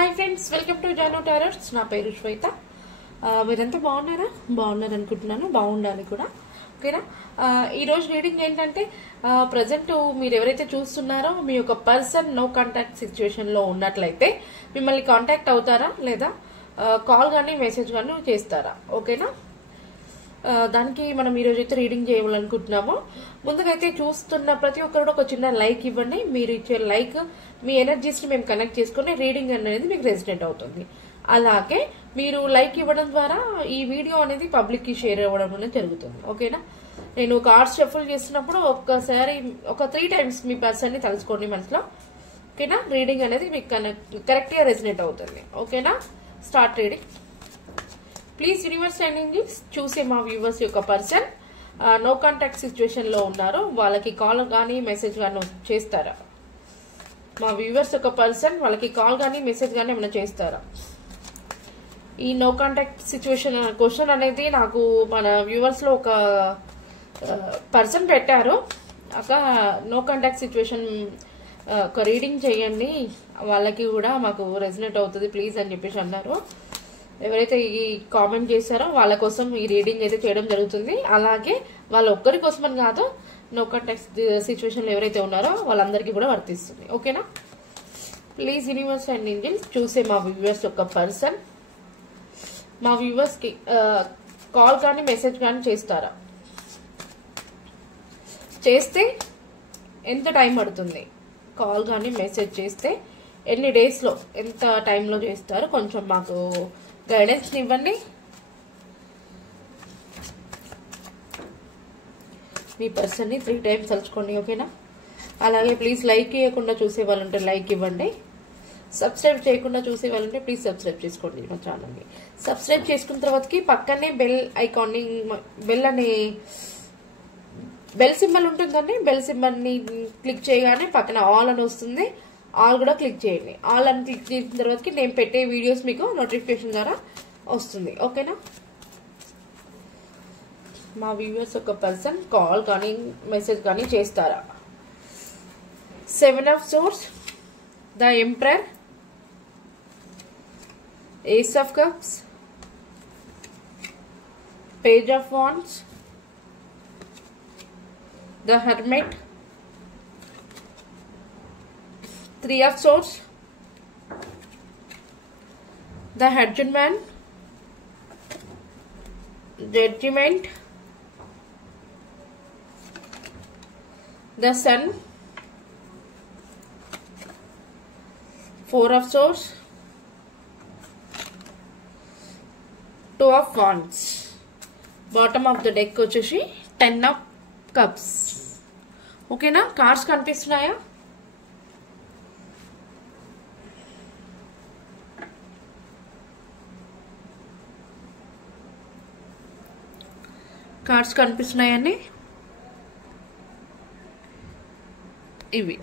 Hi friends, welcome to జానో టారర్స్. నా పేరు శ్వేత. మీరంతా బాగున్నారు అనుకుంటున్నాను, బాగుండాలి కూడా. ఓకేనా? ఈరోజు రీడింగ్ ఏంటంటే, ప్రజెంట్ మీరు ఎవరైతే చూస్తున్నారో మీ యొక్క పర్సన్ నో కాంటాక్ట్ సిచ్యువేషన్ లో ఉన్నట్లయితే మిమ్మల్ని కాంటాక్ట్ అవుతారా లేదా కాల్ కానీ మెసేజ్ కానీ చేస్తారా? ఓకేనా? దానికి మనం ఈరోజు అయితే రీడింగ్ చేయాలనుకుంటున్నాము. ముందుగా అయితే చూస్తున్న ప్రతి ఒక్కరు ఒక చిన్న లైక్ ఇవ్వండి. మీరు ఇచ్చే లైక్ మీ ఎనర్జీస్ ని మేము కనెక్ట్ చేసుకుని రీడింగ్ అనేది మీకు రెసిడెంట్ అవుతుంది. అలాగే మీరు లైక్ ఇవ్వడం ద్వారా ఈ వీడియో అనేది పబ్లిక్ కి షేర్ అవ్వడం అనేది జరుగుతుంది. ఓకేనా? నేను కార్డ్స్ షఫుల్ చేస్తున్నప్పుడు ఒక్కసారి ఒక 3 times మీ పర్సన్ ని తలుచుకోండి మనసులో. ఓకేనా? రీడింగ్ అనేది మీకు కరెక్ట్ గా రెసిడెంట్ అవుతుంది. ఓకేనా? Start reading. Please universe and angels చూసే మా వ్యూవర్స్ యొక్క పర్సన్ నో కాంటాక్ట్ సిచ్యువేషన్ లో ఉన్నారు, వాళ్ళకి కాల్ కానీ మెసేజ్ కానీ చేస్తారా? మా వ్యూవర్స్ యొక్క పర్సన్ వాళ్ళకి కాల్ కానీ మెసేజ్ కానీ ఏమైనా చేస్తారా? ఈ నో కాంటాక్ట్ సిచ్యువేషన్ క్వశ్చన్ అనేది నాకు మన వ్యూవర్స్ లో ఒక పర్సన్ పెట్టారు. అక్క నో కాంటాక్ట్ సిచ్యువేషన్ ఒక రీడింగ్ చేయండి, వాళ్ళకి కూడా మాకు రెసినేట్ అవుతుంది ప్లీజ్ అని చెప్పేసి అన్నారు. ఎవరైతే ఈ కామెంట్ చేశారో వాళ్ళ కోసం ఈ రీడింగ్ అయితే చేయడం జరుగుతుంది. అలాగే వాళ్ళ ఒక్కరి కోసం అని కాదు, నో కాంటాక్ట్ సిచ్యువేషన్ లో ఎవరైతే ఉన్నారో వాళ్ళందరికీ కూడా వర్తిస్తుంది. ఓకేనా? ప్లీజ్ యూనివర్స్ అండ్ ఏంజెల్స్ చూసే మా వ్యూవర్స్ యొక్క పర్సన్ మా వ్యూవర్స్ కి కాల్ కానీ మెసేజ్ కానీ చేస్తారా? చేస్తే ఎంత టైం పడుతుంది? కాల్ కానీ మెసేజ్ చేస్తే ఎన్ని డేస్ లో, ఎంత టైంలో చేస్తారు? కొంచెం మాకు గైడెన్స్ ఇవ్వండి. మీ పర్సన్ ని 3 times తలుచుకోండి. ఓకేనా? అలాగే ప్లీజ్ లైక్ చేయకుండా చూసే వాళ్ళు ఉంటే లైక్ ఇవ్వండి. సబ్స్క్రైబ్ చేయకుండా చూసే వాళ్ళు ఉంటే ప్లీజ్ సబ్స్క్రైబ్ చేసుకోండి మా ఛానల్ని. సబ్స్క్రైబ్ చేసుకున్న తర్వాతకి పక్కనే బెల్ ఐకాన్ని బెల్ సింబల్ ఉంటుందండి. బెల్ సింబల్ ని క్లిక్ చేయగానే పక్కన ఆల్ అని వస్తుంది. ఆల్ కూడా క్లిక్ చేయండి. ఆల్ అని క్లిక్ చేసిన తర్వాతకి నేను పెట్టే వీడియోస్ మీకు నోటిఫికేషన్ ద్వారా వస్తుంది. ఓకేనా? మా వ్యూవర్స్ ఒక పర్సన్ కాల్ కానీ మెసేజ్ కానీ చేస్తారా? 7 of Swords, the Emperor, Ace of Cups, Page of Wands, the Hermit, 3 of Swords, the Judgment, Judgment, the Sun, 4 of Swords, 2 of Wands. Bottom of the deck వచ్చేసి 10 of Cups. ఓకేనా? Cards కనిపిస్తున్నాయా? Cards కనిపిస్తున్నాయండి. ఇవి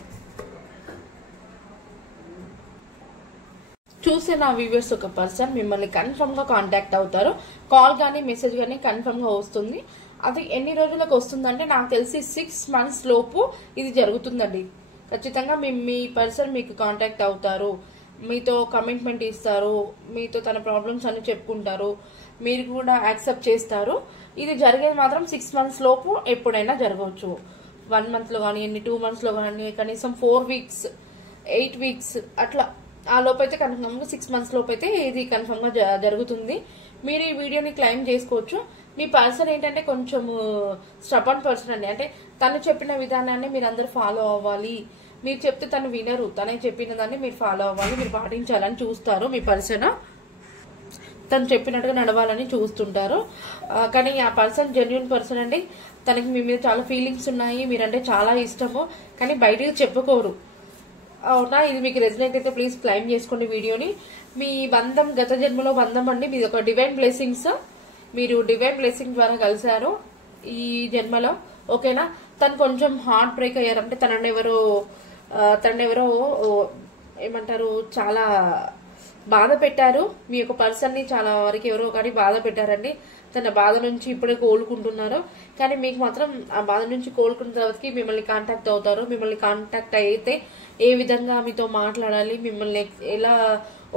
చూసే నా viewers ఒక person మిమ్మల్ని confirm గా contact అవుతారు. కాల్ కానీ మెసేజ్ కానీ కన్ఫర్మ్ గా వస్తుంది. అది ఎన్ని రోజులకు వస్తుందంటే నాకు తెలిసి 6 months లోపు ఇది జరుగుతుందండి. ఖచ్చితంగా మీ పర్సన్ మీకు కాంటాక్ట్ అవుతారు, మీతో కమిట్మెంట్ ఇస్తారు, మీతో తన ప్రాబ్లమ్స్ అన్ని చెప్పుకుంటారు, మీరు కూడా యాక్సెప్ట్ చేస్తారు. ఇది జరిగేది మాత్రం 6 months లోపు ఎప్పుడైనా జరగవచ్చు. 1 month లో కానీ 2 months లో కానీ కనీసం 4 weeks 8 weeks అట్లా ఆ లోపు అయితే కన్ఫర్మ్ గా 6 months లోపు అయితే ఇది కన్ఫర్మ్ గా జరుగుతుంది. మీరు ఈ వీడియోని క్లైమ్ చేసుకోవచ్చు. మీ పర్సన్ ఏంటంటే కొంచెం స్టబర్న్ పర్సన్ అండి. అంటే తను చెప్పిన విధానాన్ని మీరు అందరు ఫాలో అవ్వాలి. మీరు చెప్తే తను వినరు, తనే చెప్పిన దాన్ని మీరు ఫాలో అవ్వాలి, మీరు పాటించాలని చూస్తారు. మీ పర్సన్ తను చెప్పినట్టుగా నడవాలని చూస్తుంటారు. కానీ ఆ పర్సన్ జెన్యున్ పర్సన్ అండి. తనకి మీ మీద చాలా ఫీలింగ్స్ ఉన్నాయి, మీరంటే చాలా ఇష్టము, కానీ బయటకు చెప్పుకోరు. అవునా? ఇది మీకు రెసిడెంట్ అయితే ప్లీజ్ క్లైమ్ చేసుకోండి వీడియోని. మీ బంధం గత జన్మలో బంధం అండి. మీది ఒక డివైన్ బ్లెస్సింగ్స్. మీరు డివైన్ బ్లెస్సింగ్ ద్వారా కలిశారు ఈ జన్మలో. ఓకేనా? తను కొంచెం హార్ట్ బ్రేక్ అయ్యారు. అంటే తనెవరో ఏమంటారు, చాలా బాధ పెట్టారు. మీ యొక్క పర్సన్ ని చాలా వరకు ఎవరో కానీ బాధ పెట్టారండి. తన బాధ నుంచి ఇప్పుడే కోలుకుంటున్నారు. కానీ మీకు మాత్రం ఆ బాధ నుంచి కోలుకున్న తర్వాతకి మిమ్మల్ని కాంటాక్ట్ అవుతారు. మిమ్మల్ని కాంటాక్ట్ అయితే ఏ విధంగా మీతో మాట్లాడాలి, మిమ్మల్ని ఎలా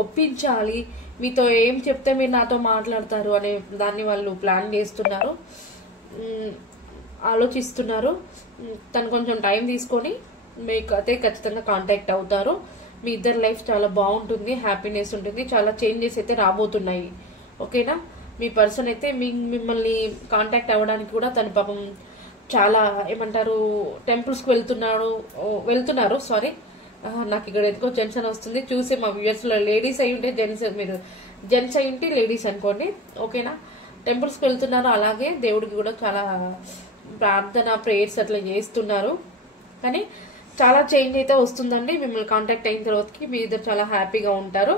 ఒప్పించాలి, మీతో ఏం చెప్తే మీరు నాతో మాట్లాడతారు అనే దాన్ని వాళ్ళు ప్లాన్ చేస్తున్నారు, ఆలోచిస్తున్నారు. తను కొంచెం టైం తీసుకొని మీకు అయితే ఖచ్చితంగా కాంటాక్ట్ అవుతారు. మీ ఇద్దరు లైఫ్ చాలా బాగుంటుంది, హ్యాపీనెస్ ఉంటుంది, చాలా చేంజెస్ అయితే రాబోతున్నాయి. ఓకేనా? మీ పర్సన్ అయితే మిమ్మల్ని కాంటాక్ట్ అవ్వడానికి కూడా తను పాపం చాలా ఏమంటారు టెంపుల్స్కి వెళ్తున్నారు. సారీ, నాకు ఇక్కడ ఎందుకో జెంట్స్ అని వస్తుంది. చూసి మా వ్యూవర్స్లో లేడీస్ అయి ఉంటే జెంట్స్, మీరు జెంట్స్ అయి ఉంటే లేడీస్ అనుకోండి. ఓకేనా? టెంపుల్స్కి వెళ్తున్నారు, అలాగే దేవుడికి కూడా చాలా ప్రార్థన ప్రేయర్స్ అట్లా చేస్తున్నారు. కానీ చాలా చేంజ్ అయితే వస్తుందండి. మిమ్మల్ని కాంటాక్ట్ అయిన తర్వాతకి మీ ఇద్దరు చాలా హ్యాపీగా ఉంటారు.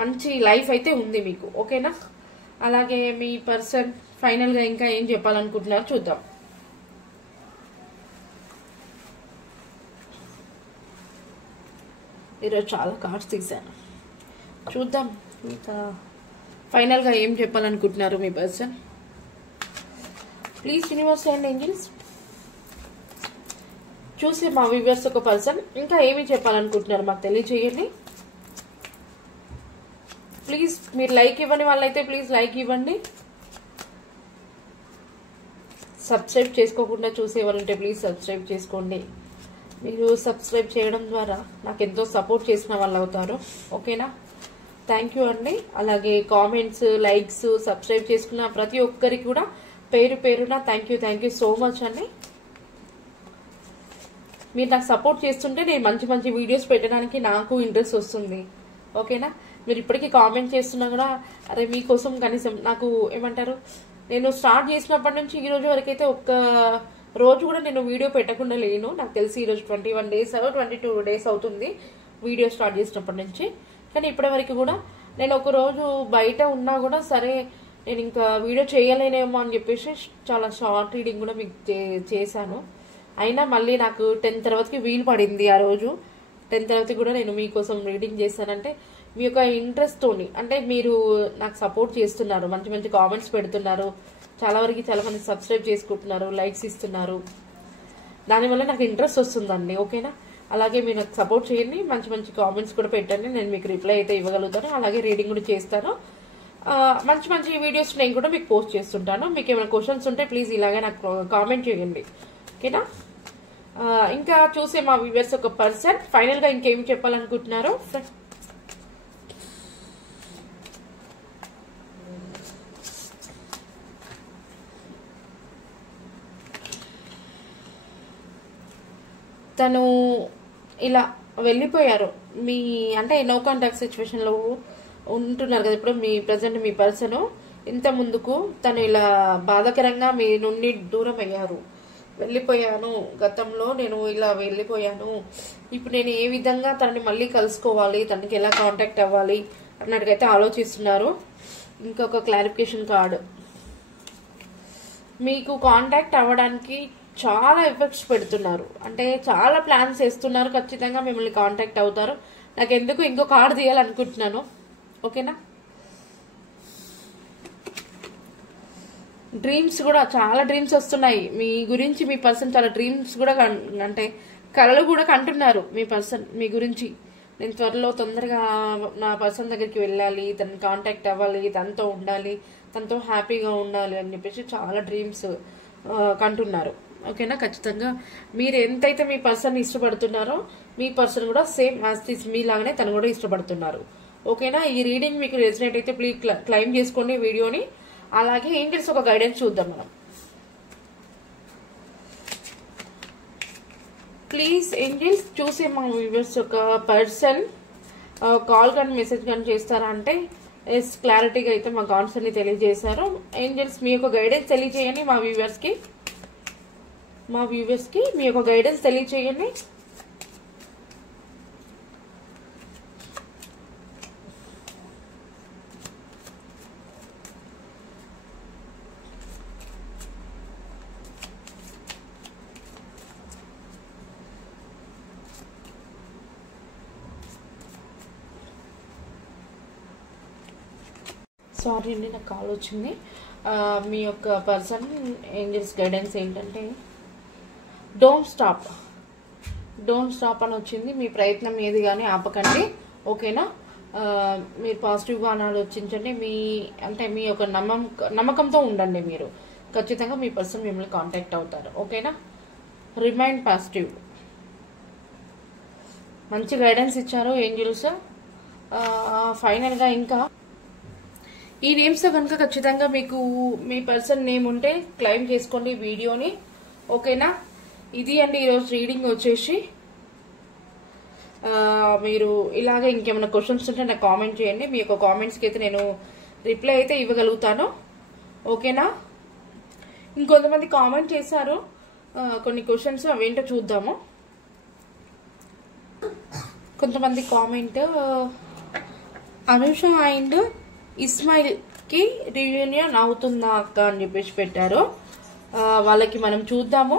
మంచి లైఫ్ అయితే ఉంది మీకు. ఓకేనా? అలాగే మీ పర్సన్ ఫైనల్గా ఇంకా ఏం చెప్పాలనుకుంటున్నారు చూద్దాం. ఈరోజు చాలా కార్డ్స్ తీసాను, చూద్దాం ఇంకా ఫైనల్గా ఏం చెప్పాలనుకుంటున్నారు మీ person. Please universe and angels చూసి మా వ్యూవర్స్ ఒక పర్సన్ ఇంకా ఏమి చెప్పాలనుకుంటున్నారు మాకు తెలియజేయండి. ప్లీజ్ మీరు లైక్ ఇవ్వని వాళ్ళైతే ప్లీజ్ లైక్ ఇవ్వండి. సబ్స్క్రైబ్ చేసుకోకుండా చూసేవాళ్ళంటే ప్లీజ్ సబ్స్క్రైబ్ చేసుకోండి. మీరు సబ్స్క్రైబ్ చేయడం ద్వారా నాకు ఎంతో సపోర్ట్ చేసిన వాళ్ళు అవుతారు. ఓకేనా? థ్యాంక్ యూ అండి. అలాగే కామెంట్స్, లైక్స్, సబ్స్క్రైబ్ చేసుకున్న ప్రతి ఒక్కరికి కూడా పేరు పేరున థ్యాంక్ యూ సో మచ్ అండి. మీరు నాకు సపోర్ట్ చేస్తుంటే నేను మంచి మంచి వీడియోస్ పెట్టడానికి నాకు ఇంట్రెస్ట్ వస్తుంది. ఓకేనా? మీరు ఇప్పటికీ కామెంట్ చేస్తున్నా కూడా అరే మీకోసం కనీసం నాకు ఏమంటారు, నేను స్టార్ట్ చేసినప్పటి నుంచి ఈ రోజు వరకైతే ఒక్క రోజు కూడా నేను వీడియో పెట్టకుండా లేను. నాకు తెలిసి ఈరోజు 21 days 22 days అవుతుంది వీడియో స్టార్ట్ చేసినప్పటి నుంచి. కానీ ఇప్పటి వరకు కూడా నేను ఒక రోజు బయట ఉన్నా కూడా సరే నేను ఇంకా వీడియో చేయలేనేమో అని చెప్పేసి చాలా షార్ట్ రీడింగ్ కూడా మీకు చేశాను. అయినా మళ్ళీ నాకు 10 తర్వాతకి వీలు పడింది. ఆ రోజు 10 తర్వాత కూడా నేను మీకోసం రీడింగ్ చేశానంటే మీ యొక్క ఇంట్రెస్ట్తోని, అంటే మీరు నాకు సపోర్ట్ చేస్తున్నారు, మంచి మంచి కామెంట్స్ పెడుతున్నారు, చాలా వరకు చాలా మంది సబ్స్క్రైబ్ చేసుకుంటున్నారు, లైక్స్ ఇస్తున్నారు. దానివల్ల నాకు ఇంట్రెస్ట్ వస్తుందండి. ఓకేనా? అలాగే మీరు నాకు సపోర్ట్ చేయండి, మంచి మంచి కామెంట్స్ కూడా పెట్టండి, నేను మీకు రిప్లై అయితే ఇవ్వగలుగుతాను. అలాగే రీడింగ్ కూడా చేస్తాను. మంచి మంచి వీడియోస్ నేను కూడా మీకు పోస్ట్ చేస్తుంటాను. మీకు ఏమైనా క్వశ్చన్స్ ఉంటే ప్లీజ్ ఇలాగే నాకు కామెంట్ చేయండి. ఓకేనా? ఇంకా చూసే మా వ్యూవర్స్ ఒక పర్సన్ ఫైనల్గా ఇంకేమి చెప్పాలనుకుంటున్నారో తను ఇలా వెళ్ళిపోయారు. మీ అంటే నో కాంటాక్ట్ సిచ్యువేషన్లో ఉంటున్నారు కదా ఇప్పుడు మీ ప్రజెంట్ మీ పర్సన్. ఇంత ముందుకు తను ఇలా బాధాకరంగా మీ నుండి దూరం అయ్యారు. వెళ్ళిపోయాను, గతంలో నేను ఇలా వెళ్ళిపోయాను, ఇప్పుడు నేను ఏ విధంగా తనని మళ్ళీ కలుసుకోవాలి, తనకి ఎలా కాంటాక్ట్ అవ్వాలి అన్నట్టుగైతే ఆలోచిస్తున్నారు. ఇంకొక క్లారిఫికేషన్ కార్డు, మీకు కాంటాక్ట్ అవ్వడానికి చాలా ఎఫర్ట్స్ పెడుతున్నారు, అంటే చాలా ప్లాన్స్ చేస్తున్నారు. ఖచ్చితంగా మిమ్మల్ని కాంటాక్ట్ అవుతారు. నాకు ఎందుకు ఇంకో కార్డు తీయాలనుకుంటున్నాను. ఓకేనా? డ్రీమ్స్ కూడా చాలా డ్రీమ్స్ వస్తున్నాయి మీ గురించి. మీ పర్సన్ చాలా డ్రీమ్స్ కూడా అంటే కళలు కూడా కంటున్నారు మీ పర్సన్ మీ గురించి. నేను త్వరలో తొందరగా నా పర్సన్ దగ్గరికి వెళ్ళాలి, తనని కాంటాక్ట్ అవ్వాలి, తనతో ఉండాలి, తనతో హ్యాపీగా ఉండాలి అని చెప్పేసి చాలా డ్రీమ్స్ కంటున్నారు. ఓకేనా? ఖచ్చితంగా మీరు ఎంతైతే మీ పర్సన్ ఇష్టపడుతున్నారో మీ పర్సన్ కూడా సేమ్ యాజ్ మీలాగానే తను కూడా ఇష్టపడుతున్నారు. ఓకేనా? ఈ రీడింగ్ మీకు రెసినేట్ అయితే ప్లీజ్ క్లైమ్ చేసుకోండి వీడియోని. అలాగే ఏంజల్స్ ఒక గైడెన్స్ చూద్దాం మనం. ప్లీజ్ ఏంజల్స్ చూసే మా వ్యూవర్స్ ఒక పర్సన్ కాల్ కానీ మెసేజ్ కానీ చేస్తారా అంటే ఎస్, క్లారిటీగా అయితే మా కాన్సర్న్ ని తెలియజేశారు. ఏంజల్స్ మీ యొక్క గైడెన్స్ తెలియజేయండి మా వ్యూవర్స్ కి మీ యొక్క గైడెన్స్ తెలియజేయండి. సారీ అండి, నాకు కాల్ వచ్చింది. మీ యొక్క పర్సన్ ఏంజల్స్ గైడెన్స్ ఏంటంటే డోంట్ స్టాప్ అని వచ్చింది. మీ ప్రయత్నం ఏది కానీ ఆపకండి, ఓకేనా? మీరు పాజిటివ్గా ఆలోచించండి. మీ యొక్క నమ్మకంతో ఉండండి. మీరు ఖచ్చితంగా మీ పర్సన్ మిమ్మల్ని కాంటాక్ట్ అవుతారు, ఓకేనా? Remind positive. మంచి గైడెన్స్ ఇచ్చారు ఏంజల్స్. ఫైనల్గా ఇంకా ఈ నేమ్స్ కనుక ఖచ్చితంగా మీకు మీ పర్సన్ నేమ్ ఉంటే క్లెయిమ్ చేసుకోండి వీడియోని, ఓకేనా? ఇది అండి ఈరోజు రీడింగ్ వచ్చేసి. మీరు ఇలాగే ఇంకేమైనా క్వశ్చన్స్ ఉంటే నాకు కామెంట్ చేయండి. మీ యొక్క కామెంట్స్కి అయితే నేను రిప్లై అయితే ఇవ్వగలుగుతాను, ఓకేనా? ఇంకొంతమంది కామెంట్ చేశారు కొన్ని క్వశ్చన్స్, అవేంటో చూద్దాము. కొంతమంది కామెంట్, అనుష అండ్ ఇస్మాయిల్ కి రీయూనియన్ అవుతుందా అక్క అని చెప్పేసి పెట్టారు. వాళ్ళకి మనం చూద్దాము.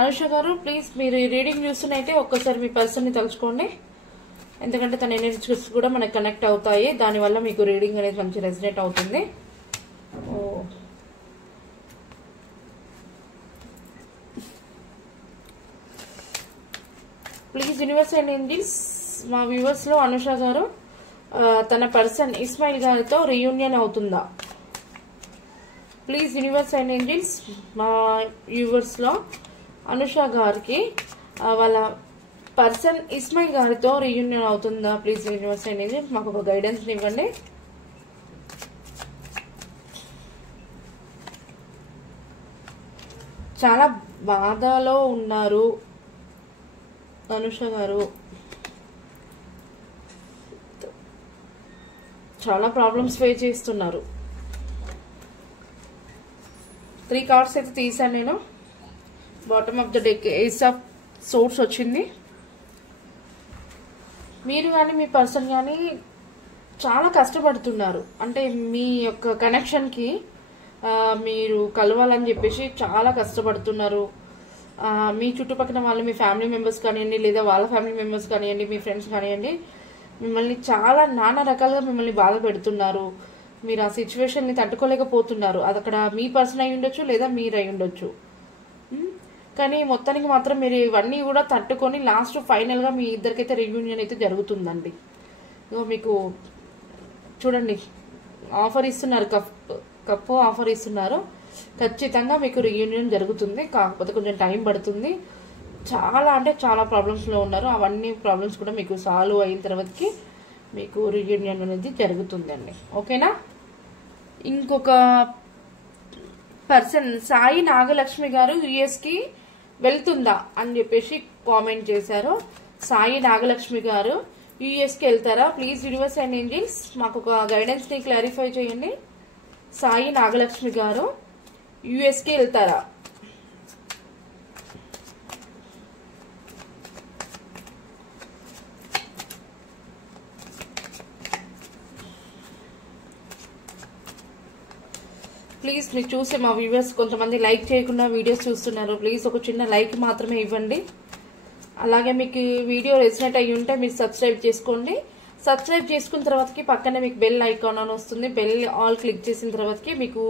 అనుష గారు ప్లీజ్ మీరు రీడింగ్ చూస్తున్నైతే ఒక్కసారి మీ పర్సన్ని తలుచుకోండి, ఎందుకంటే తన ఎనర్జీస్ కూడా మనకు కనెక్ట్ అవుతాయి. దానివల్ల మీకు రీడింగ్ అనేది మంచి రెసినేట్ అవుతుంది. ప్లీజ్ యూనివర్స్ అండ్ ఏంజల్స్, మా వ్యూవర్స్ లో అనుష గారు తన పర్సన్ ఇస్మాయిల్ గారితో రీయూనియన్ అవుతుందా? ప్లీజ్ యూనివర్స్ అండ్ ఏంజల్స్, మా వ్యూవర్స్ లో అనుష గారికి వాళ్ళ పర్సన్ ఇస్మాయిల్ గారితో రీయూనియన్ అవుతుందా? ప్లీజ్ యూనివర్స్ అండ్ ఏంజల్స్ మాకు ఒక గైడెన్స్ ఇవ్వండి. చాలా బాధలో ఉన్నారు అనుష గారు, చాలా ప్రాబ్లమ్స్ ఫేస్ చేస్తున్నారు. 3 కార్డ్స్ అయితే తీసాను నేను. Bottom of the deck ace of swords వచ్చింది. మీరు కానీ మీ పర్సన్ కానీ చాలా కష్టపడుతున్నారు. అంటే మీ యొక్క కనెక్షన్కి మీరు కలవాలని చెప్పేసి చాలా కష్టపడుతున్నారు. మీ చుట్టుపక్కల వాళ్ళు, మీ ఫ్యామిలీ మెంబర్స్ కానివ్వండి, లేదా వాళ్ళ ఫ్యామిలీ మెంబర్స్ కానివ్వండి, మీ ఫ్రెండ్స్ కానివ్వండి, మిమ్మల్ని చాలా నానా రకాలుగా మిమ్మల్ని బాధ పెడుతున్నారు. మీరు ఆ సిచ్యువేషన్ని తట్టుకోలేకపోతున్నారు. అది అక్కడ మీ పర్సన్ అయి ఉండొచ్చు, లేదా మీరు అయి ఉండొచ్చు. కానీ మొత్తానికి మాత్రం మీరు ఇవన్నీ కూడా తట్టుకొని లాస్ట్ ఫైనల్గా మీ ఇద్దరికైతే రీయూనియన్ అయితే జరుగుతుందండి. మీకు చూడండి ఆఫర్ ఇస్తున్నారు, కప్పు ఆఫర్ ఇస్తున్నారు. ఖచ్చితంగా మీకు రీయూనియన్ జరుగుతుంది. కాకపోతే కొంచెం టైం పడుతుంది. చాలా అంటే చాలా ప్రాబ్లమ్స్లో ఉన్నారు. అవన్నీ ప్రాబ్లమ్స్ కూడా మీకు సాల్వ్ అయిన తర్వాతకి మీకు రీయూనియన్ అనేది జరుగుతుందండి, ఓకేనా? ఇంకొక పర్సన్ సాయి నాగలక్ష్మి గారు యుఎస్కి వెళ్తుందా అని చెప్పేసి కామెంట్ చేశారు. సాయి నాగలక్ష్మి గారు యుఎస్కి వెళ్తారా? ప్లీజ్ యూనివర్స్ అండ్ ఏంజల్స్ మాకు ఒక గైడెన్స్ని క్లారిఫై చేయండి. సాయి నాగలక్ష్మి గారు యుఎస్కి వెళ్తారా? ప్లీజ్ మీరు చూసి మా వ్యూవర్స్ కొంతమంది లైక్ చేయకుండా వీడియోస్ చూస్తున్నారు. ప్లీజ్ ఒక చిన్న లైక్ మాత్రమే ఇవ్వండి. అలాగే మీకు వీడియో రెసినేట్ అయ్యి ఉంటే మీరు సబ్స్క్రైబ్ చేసుకోండి. సబ్స్క్రైబ్ చేసుకున్న తర్వాతకి పక్కనే మీకు బెల్ ఐకాన్ అని వస్తుంది. బెల్ ఆల్ క్లిక్ చేసిన తర్వాతకి మీకు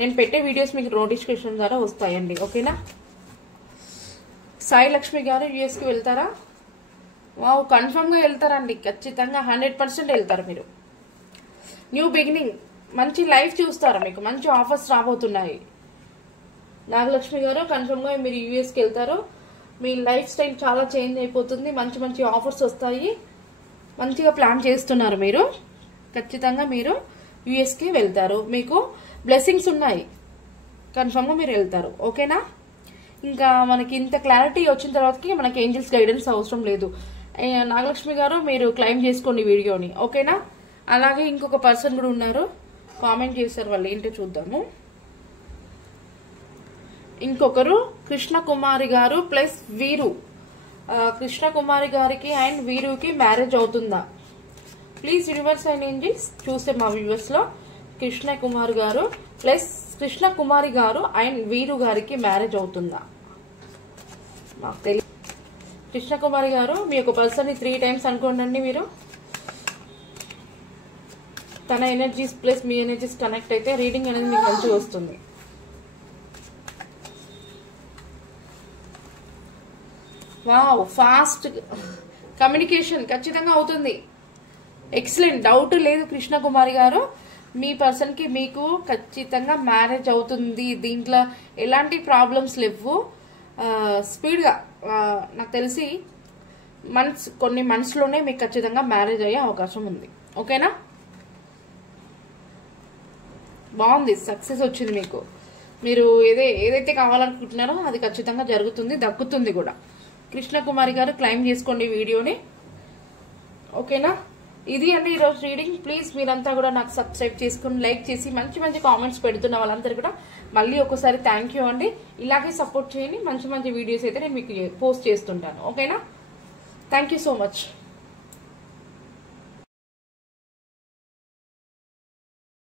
నేను పెట్టే వీడియోస్ మీకు నోటిఫికేషన్ ద్వారా వస్తాయండి, ఓకేనా? సాయి లక్ష్మి గారు యుఎస్కి వెళ్తారా? వావ్, కన్ఫర్మ్గా వెళ్తారండి. ఖచ్చితంగా 100% వెళ్తారు మీరు. న్యూ బిగినింగ్, మంచి లైఫ్ చూస్తారు. మీకు మంచి ఆఫర్స్ రాబోతున్నాయి. నాగలక్ష్మి గారు కన్ఫర్మ్గా మీరు యుఎస్కి వెళ్తారు. మీ లైఫ్ స్టైల్ చాలా చేంజ్ అయిపోతుంది. మంచి మంచి ఆఫర్స్ వస్తాయి. మంచిగా ప్లాన్ చేస్తున్నారు మీరు. ఖచ్చితంగా మీరు యుఎస్కి వెళ్తారు. మీకు బ్లెస్సింగ్స్ ఉన్నాయి. కన్ఫర్మ్గా మీరు వెళ్తారు, ఓకేనా? ఇంకా మనకి ఇంత క్లారిటీ వచ్చిన తర్వాతకి మనకి ఏంజల్స్ గైడెన్స్ అవసరం లేదు. నాగలక్ష్మి గారు మీరు క్లెయిమ్ చేసుకోండి వీడియోని, ఓకేనా? అలాగే ఇంకొక పర్సన్ కూడా ఉన్నారు, కామెంట్ చేశారు. వాళ్ళు ఏంటో చూద్దాము. ఇంకొకరు కృష్ణ కుమారి గారు ప్లస్ వీరు. కృష్ణ కుమారి గారికి అండ్ వీరుకి మ్యారేజ్ అవుతుందా? ప్లీజ్ యూనివర్స్ అండ్ ఏంజల్స్ చూస్తే మా వ్యూవర్స్ లో కృష్ణ కుమార్ గారు ప్లస్ కృష్ణ కుమారి గారు అండ్ వీరు గారికి మ్యారేజ్ అవుతుందా? మాకు తెలియదు. కృష్ణ కుమారి గారు మీ యొక్క పర్సన్ ని 3 times అనుకోండి మీరు. తన ఎనర్జీస్ ప్లస్ మీ ఎనర్జీస్ కనెక్ట్ అయితే రీడింగ్ అనేది మీకు మంచిగా వస్తుంది. వావ్, ఫాస్ట్ కమ్యూనికేషన్ ఖచ్చితంగా అవుతుంది. ఎక్సలెంట్, డౌట్ లేదు కృష్ణ కుమారి గారు. మీ పర్సన్ కి మీకు ఖచ్చితంగా మ్యారేజ్ అవుతుంది. దీంట్లో ఎలాంటి ప్రాబ్లమ్స్ లేవు. స్పీడ్ గా నాకు తెలిసి కొన్ని మంత్స్లోనే మీకు ఖచ్చితంగా మ్యారేజ్ అయ్యే అవకాశం ఉంది. ఓకేనా, బాగుంది, సక్సెస్ వచ్చింది మీకు. మీరు ఏదైతే కావాలనుకుంటున్నారో అది ఖచ్చితంగా జరుగుతుంది, దక్కుతుంది కూడా. కృష్ణ కుమారి గారు క్లైమ్ చేసుకోండి వీడియోని. ఓకేనా, ఇది అండి ఈరోజు రీడింగ్. ప్లీజ్ మీరంతా కూడా నాకు సబ్స్క్రైబ్ చేసుకుని లైక్ చేసి మంచి మంచి కామెంట్స్ పెడుతున్న వాళ్ళందరూ కూడా మళ్ళీ ఒకసారి థ్యాంక్ యూ అండి. ఇలాగే సపోర్ట్ చేయండి. మంచి మంచి వీడియోస్ అయితే నేను మీకు పోస్ట్ చేస్తుంటాను. ఓకేనా, థ్యాంక్ యూ సో మచ్.